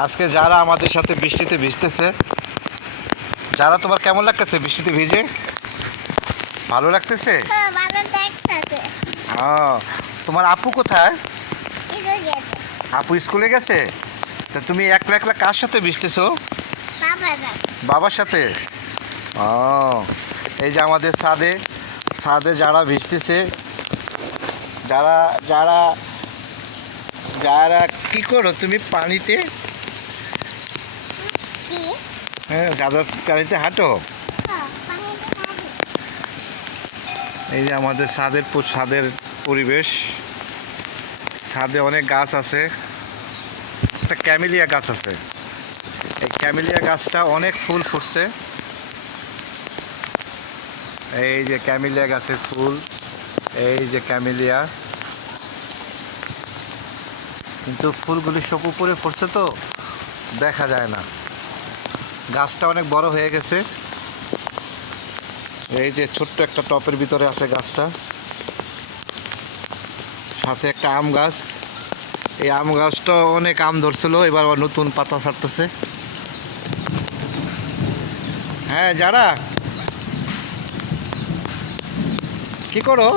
আজকে যারা আমাদের সাথে বৃষ্টিতে ভিজতেছে, যারা তোমার কেমন লাগতেছে বৃষ্টিতে ভিজে? ভালো লাগতেছে? তোমার আপু কোথায়? আপু স্কুলে গেছে। তা তুমি একলা একলা কার সাথে ভিজতেছো? বাবার সাথে। ও, এই যে আমাদের ছাদে ছাদে যারা ভিজতেছে, যারা যারা যারা কি করো তুমি পানিতে? হ্যাঁ, যারা পানিতে হাঁটো। এই যে আমাদের ছাদের পরিবেশ। ছাদে অনেক গাছ আছে। একটা ক্যামেলিয়া গাছ আছে। এই ক্যামেলিয়া গাছটা অনেক ফুল ফুটছে। এই যে ক্যামেলিয়া গাছের ফুল, এই যে ক্যামেলিয়া। কিন্তু ফুলগুলি সব উপরে ফুটছে তো দেখা যায় না। গাছটা অনেক বড় হয়ে গেছে। এই যে ছোট্ট একটা টপের ভিতরে আছে গাছটা, সাথে একটা আম গাছ। এই আম গাছটা অনেক আম ধরছিল, এবার আবার নতুন পাতা ছাড়তেছে। হ্যাঁ, যারা কি করো?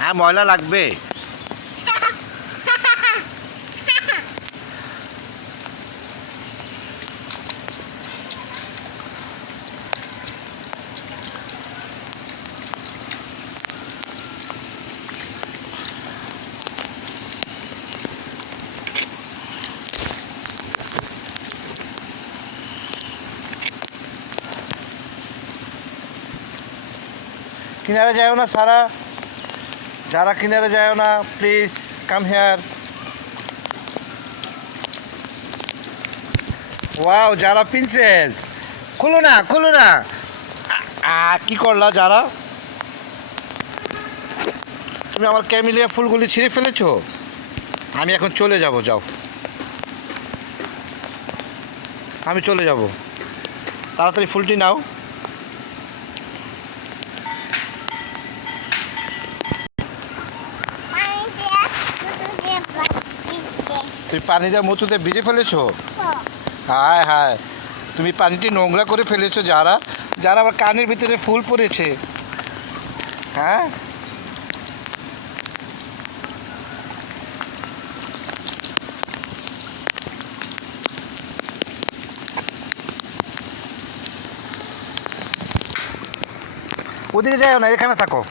হ্যাঁ, ময়লা লাগবে। কিনারে যাও না সারা, যারা কিনারে যাও না, প্লিজ কাম হেয়ার। ওয়াও, যারা প্রিন্সেস, খুলো না খুলো না। কি করলা যারা? তুমি আমার ক্যামেলিয়া ফুলগুলি ছিঁড়ে ফেলেছো। আমি এখন চলে যাব, যাও, আমি চলে যাব। তাড়াতাড়ি ফুলটি নাও। তুমি পানি দিয়ে মতুতে ভিজে ফেলেছো? হায় হায়, তুমি পানিটি নোংরা করে ফেলেছো। যারা যারা আবার কানের ভিতরে ফুল পড়েছে। হ্যাঁ, ওদিকে যাও না, এখানে থাকো।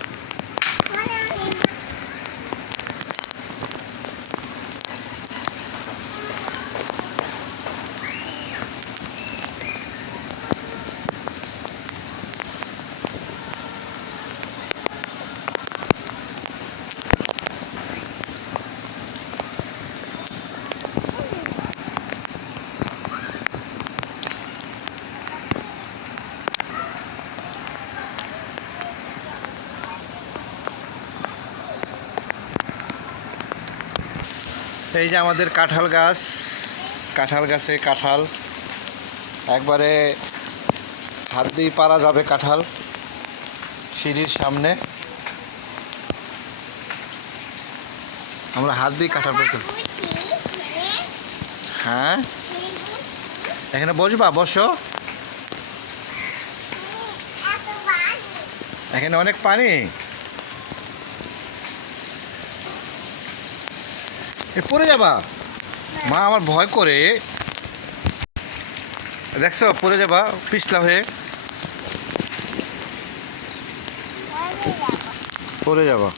এই যে আমাদের কাঁঠাল গাছ, কাঁঠাল গাছে কাঁঠাল একবারে হাত দিয়ে পারা যাবে। কাঁঠাল সিঁড়ির সামনে, আমরা হাত দিয়ে কাঁঠাল পেতে। হ্যাঁ, এখানে বসবা, বসো। এখানে অনেক পানি। পড়ে যাবা, মা আমার ভয় করে। দেখছো, পড়ে যাবা পিছলা হয়ে, পড়ে যাবা।